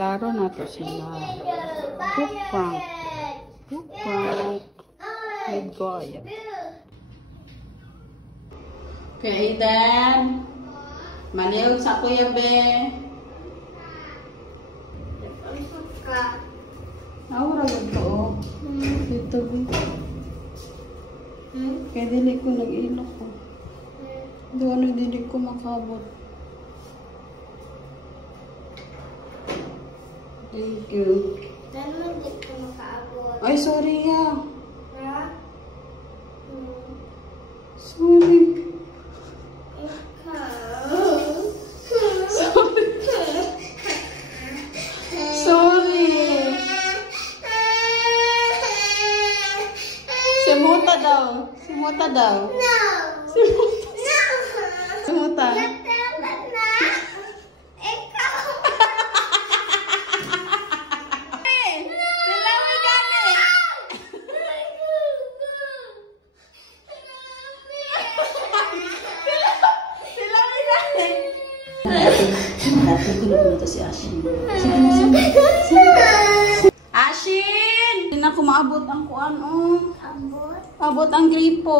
Laro na to sila. Poop prank. Poop prank. With Goya. Okay, then. Maniog sa kuya, be. Aura ba ito, oh? Dito, be. Kaya dili ko nag-ilok ko. Doon na dili ko makabot. Thank you. Dahil hindi ko makaabot. Ay, sorry ya. Ha? Sorry. Sorry. Simuta daw. Simuta daw. No! Simuta. No! Simuta. Natapat na! Ikaw! Dilawin gani. Dilawin gani. Natutulog mo ito si Ashin. Sige na, sige. Ashin! Hindi na ko maabot ang kuan, oh. Abot? Abot ang gripo.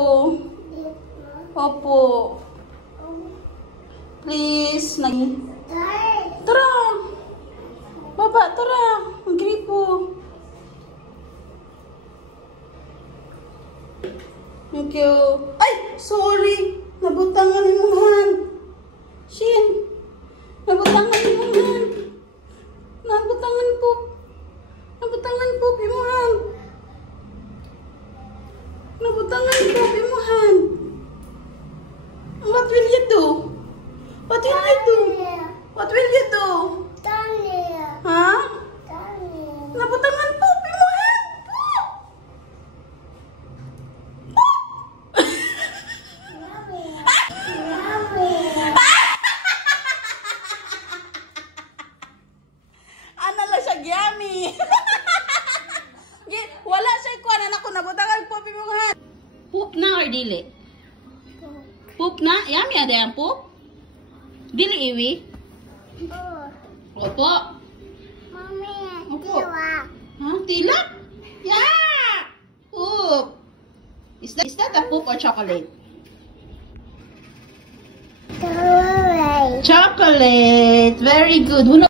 Dito? Opo. Please. Tay! Tara. Baba, tara. Ang gripo. Thank you. Ay! Sorry. Nabutangan ni mong hand. Shin. Nabutangan ni mong hand. Nabutangan po. Nabutangan po, pimuhan. Nabutangan po, pimuhan. What will you do? What will you do? What will you do? Tali! Ha? Tali! Nabutangan po, pimuhan. Po! Mami! Mami! Ano lang siya, yummy. Wala siya ikuan. Anak ko, nabutangan po, pimuhan. Poop na or dili? Poop na? Yummy, ada yang poop? Dili, iwi? Oh! Opo. Mami! Opo. Tiwa! Huh? Tilap? Yeah! Poop. Is that a poop or chocolate? Tawaway! Chocolate. Very good.